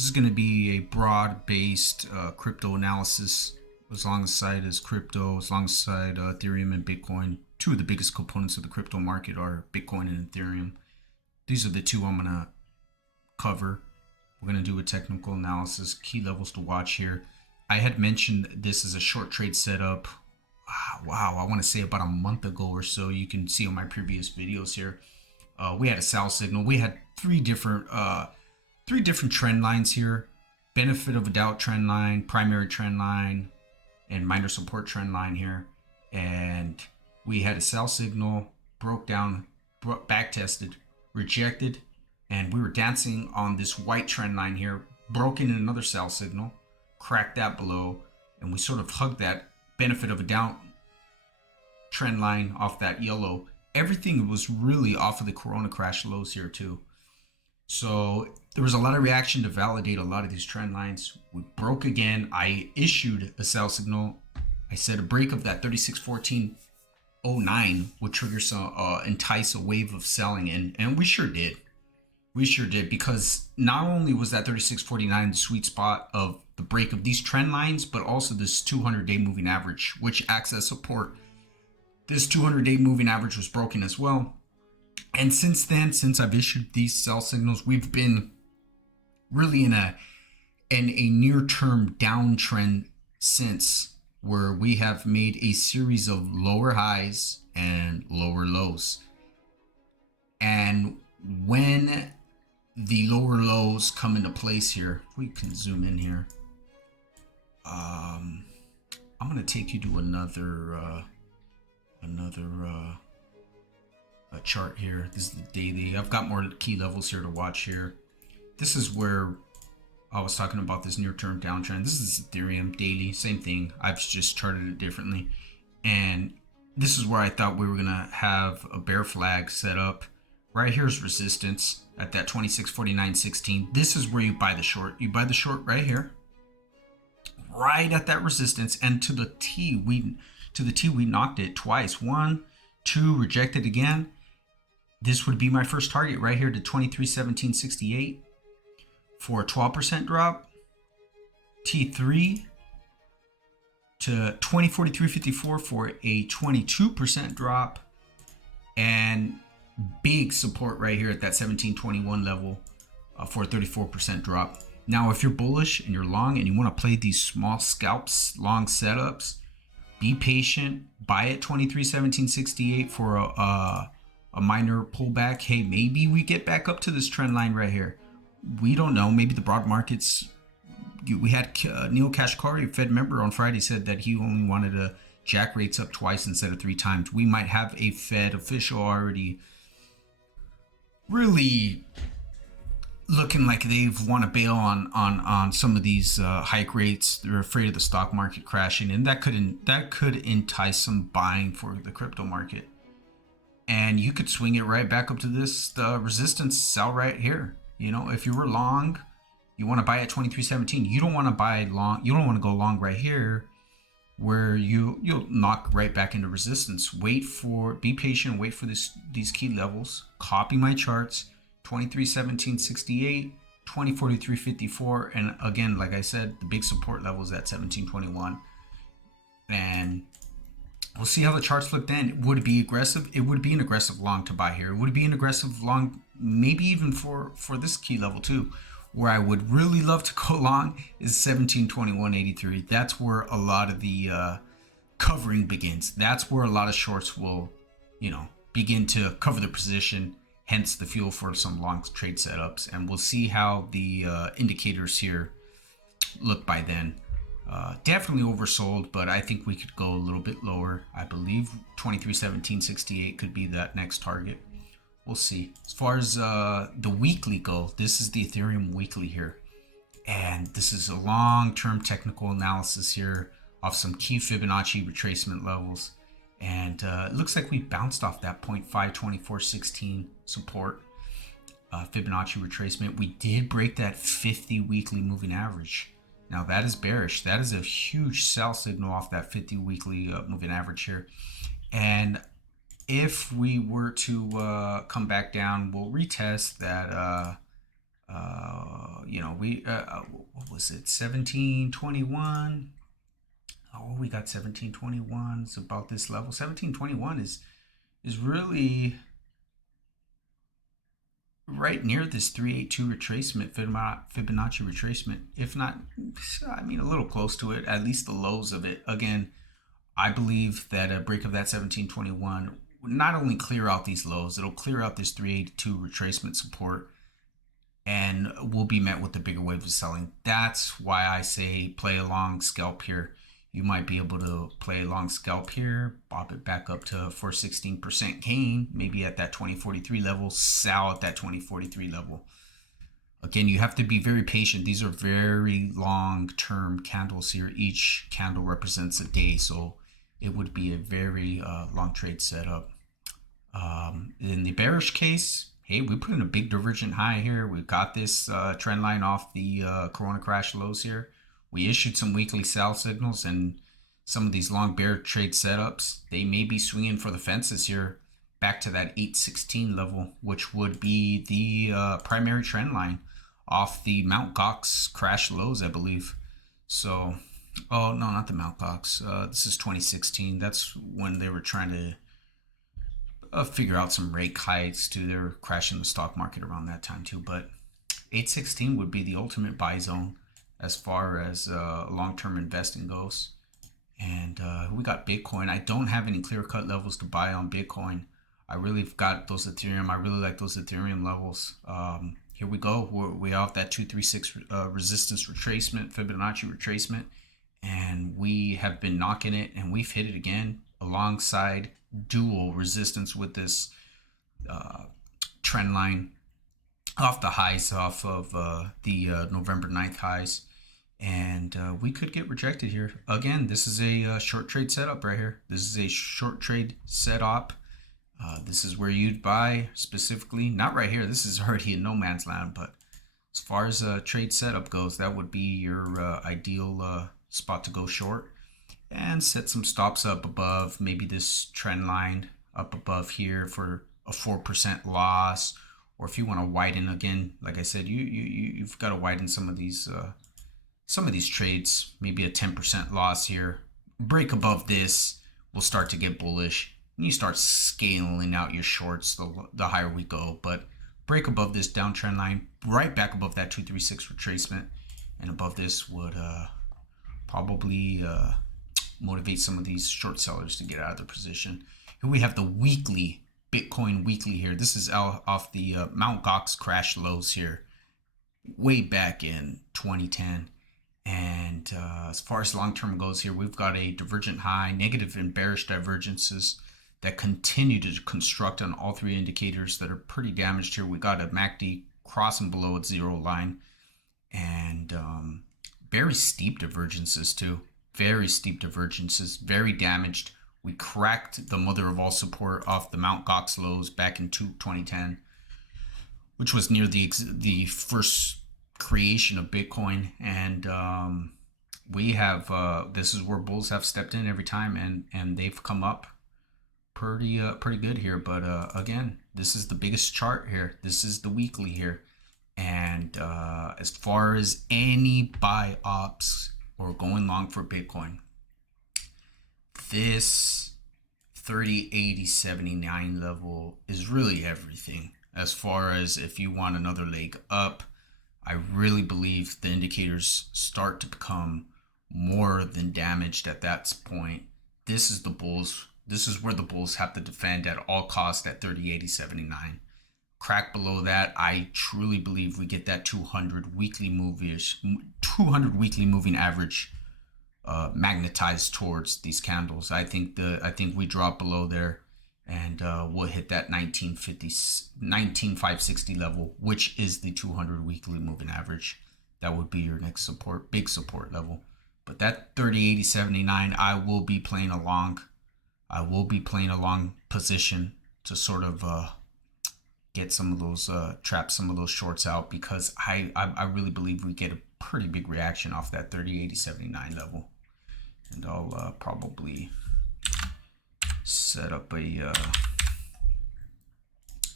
This is going to be a broad-based crypto analysis alongside Ethereum and Bitcoin. Two of the biggest components of the crypto market are Bitcoin and Ethereum. These are the two I'm going to cover. We're going to do a technical analysis, key levels to watch here. I had mentioned this as a short trade setup. Wow, I want to say about a month ago or so. You can see on my previous videos here. We had a sell signal. We had three different trend lines here: benefit of a doubt trend line, primary trend line, and minor support trend line here. And we had a sell signal, broke down, back tested, rejected, and we were dancing on this white trend line here, broken in another sell signal, cracked that below, and we sort of hugged that benefit of a doubt trend line off that yellow. Everything was really off of the Corona crash lows here too. So there was a lot of reaction to validate a lot of these trend lines. We broke again. I issued a sell signal. I said a break of that 3614.09 would trigger entice a wave of selling, and we sure did. We sure did, because not only was that 3649 the sweet spot of the break of these trend lines, but also this 200-day moving average, which acts as support. This 200-day moving average was broken as well. And since then, since I've issued these sell signals, we've been really in a near-term downtrend since, where we have made a series of lower highs and lower lows. And when the lower lows come into place here, we can zoom in here. I'm going to take you to another chart here. This is the daily. I've got more key levels here to watch here. This is where I was talking about this near-term downtrend. This is Ethereum Daily, same thing. I've just charted it differently. And this is where I thought we were going to have a bear flag set up. Right here's resistance at that 2649.16. This is where you buy the short. You buy the short right here, right at that resistance, and to the T we knocked it twice. 1, 2, rejected again. This would be my first target right here to 2317.68 for a 12% drop. T3 to 2043.54 for a 22% drop, and big support right here at that 1721 level for a 34% drop. Now, if you're bullish and you're long and you want to play these small scalps, long setups, be patient. Buy at 2317.68 for a minor pullback. Hey, maybe we get back up to this trend line right here. We don't know. Maybe the broad markets. We had Neil Kashkari, a Fed member, on Friday said that he only wanted to jack rates up twice instead of 3 times. We might have a Fed official already really looking like they want to bail on some of these hike rates. They're afraid of the stock market crashing, and that could entice some buying for the crypto market. And you could swing it right back up to the resistance sell right here. You know, if you were long, you want to buy at 2317. You don't want to buy long. You don't want to go long right here, where you'll knock right back into resistance. Be patient, wait for these key levels. Copy my charts: 2317.68, 2043.54, and again, like I said, the big support level is at 1721. And we'll see how the charts look then. Would it be aggressive? It would be an aggressive long to buy here. It would be an aggressive long, maybe even for this key level too. Where I would really love to go long is 1721.83. That's where a lot of the covering begins. That's where a lot of shorts will, begin to cover their position. Hence the fuel for some long trade setups. And we'll see how the indicators here look by then. Definitely oversold, but I think we could go a little bit lower. I believe 2317.68 could be that next target. We'll see. As far as the weekly go, this is the Ethereum Weekly here. And this is a long-term technical analysis here of some key Fibonacci retracement levels. And it looks like we bounced off that 0.52416 support Fibonacci retracement. We did break that 50 weekly moving average. Now that is bearish. That is a huge sell signal off that 50 weekly moving average here. And if we were to come back down, we'll retest that You know, we what was it, 1721? Oh, we got 1721. It's about this level. 1721 is really right near this 382 retracement, Fibonacci retracement. If not, I mean, a little close to it, at least the lows of it. Again, I believe that a break of that 1721 would not only clear out these lows, it'll clear out this 382 retracement support and will be met with the bigger wave of selling. That's why I say play a long scalp here. You might be able to play a long scalp here, pop it back up to for 16% gain, maybe at that 2043 level, sell at that 2043 level. Again, you have to be very patient. These are very long-term candles here. Each candle represents a day, so it would be a very long trade setup. In the bearish case, hey, we put in a big divergent high here. We've got this trend line off the Corona crash lows here. We issued some weekly sell signals, and some of these long bear trade setups, they may be swinging for the fences here back to that 816 level, which would be the primary trend line off the Mt. Gox crash lows, I believe. So, oh, no, not the Mt. Gox. This is 2016. That's when they were trying to figure out some rate hikes too. They were crashing the stock market around that time too. But 816 would be the ultimate buy zone as far as long-term investing goes. And we got Bitcoin. I don't have any clear-cut levels to buy on Bitcoin. I really got those Ethereum. I really like those Ethereum levels. Here we go. We have that 236 resistance retracement, Fibonacci retracement. And we have been knocking it, and we've hit it again alongside dual resistance with this trend line off the highs, off of the November 9th highs. And we could get rejected here. Again, this is a short trade setup right here. This is a short trade setup. This is where you'd buy specifically. Not right here. This is already in no man's land. But as far as a trade setup goes, that would be your ideal spot to go short. And set some stops up above, maybe this trend line up above here for a 4% loss. Or if you want to widen again, like I said, you've got to widen some of these trades, maybe a 10% loss here. Break above this, we'll start to get bullish. And you start scaling out your shorts the higher we go. But break above this downtrend line, right back above that 236 retracement. And above this would probably motivate some of these short sellers to get out of their position. Here we have the weekly, Bitcoin weekly here. This is off the Mt. Gox crash lows here, way back in 2010. And as far as long-term goes here, we've got a divergent high, negative and bearish divergences that continue to construct on all three indicators that are pretty damaged here. We got a MACD crossing below its zero line, and very steep divergences too. Very steep divergences, very damaged. We cracked the mother of all support off the Mt. Gox lows back in 2010, which was near the first creation of Bitcoin. And we have this is where bulls have stepped in every time, and they've come up pretty good here. But again, this is the biggest chart here. This is the weekly here. And as far as any buy ops or going long for Bitcoin, this 30, 80, 79 level is really everything. As far as if you want another leg up, I really believe the indicators start to become more than damaged at that point. This is the bulls. This is where the bulls have to defend at all costs at 30, 80, 79. Crack below that, I truly believe we get that 200 weekly moving average magnetized towards these candles. I think we drop below there, and we'll hit that 19,560 level, which is the 200 weekly moving average. That would be your next support, big support level. But that 30, 80, 79, I will be playing along. I will be playing a long position to sort of get some of those trap some of those shorts out, because I really believe we get a pretty big reaction off that 30, 80, 79 level. And I'll probably set up a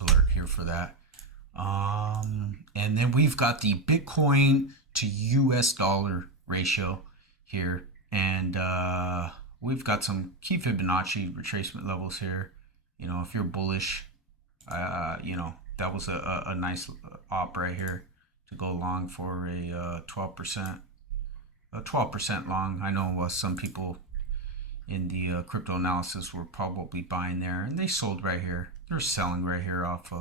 alert here for that. And then we've got the Bitcoin to US dollar ratio here. And we've got some key Fibonacci retracement levels here. You know, if you're bullish, you know, that was a nice op right here to go long for a 12%. 12% long. I know some people in the crypto analysis were probably buying there, and they sold right here. They're selling right here off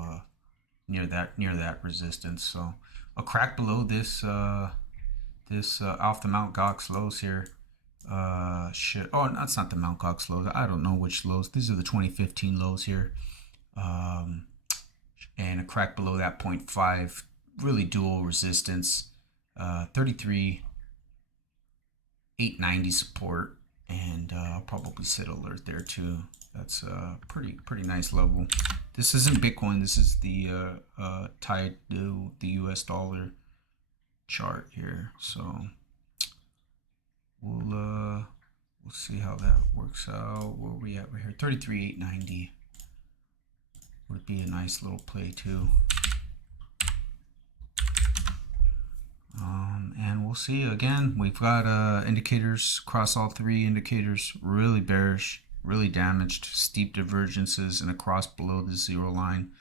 near that resistance. So a crack below this off the Mount Gox lows here. Oh, that's not the Mount Gox lows. I don't know which lows. These are the 2015 lows here. And a crack below that 0.5, really dual resistance. 33,890 support, and I'll probably set alert there too. That's a pretty nice level. This isn't Bitcoin. This is the tied to the US dollar chart here. So we'll see how that works out. Where are we at right here? 33,890 would be a nice little play too. And we'll see. Again, we've got indicators across all three indicators. Really bearish, really damaged, steep divergences, and across below the zero line.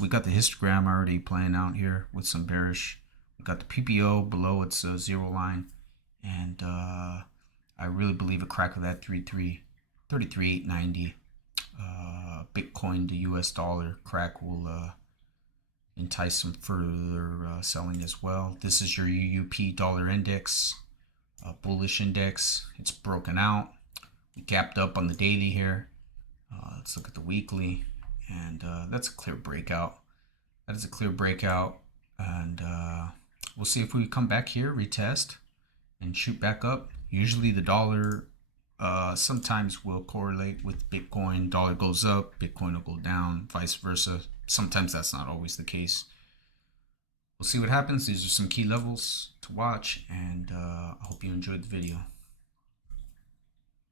We got the histogram already playing out here with some bearish. We got the PPO below its zero line, and I really believe a crack of that 33,890 Bitcoin to US dollar crack will entice some further selling as well. This is your UUP dollar index, bullish index. It's broken out. We gapped up on the daily here. Let's look at the weekly, and that's a clear breakout. That is a clear breakout, and we'll see if we come back here, retest, and shoot back up. Usually the dollar sometimes will correlate with Bitcoin. Dollar goes up, Bitcoin will go down, vice versa. Sometimes that's not always the case. We'll see what happens. These are some key levels to watch, and I hope you enjoyed the video.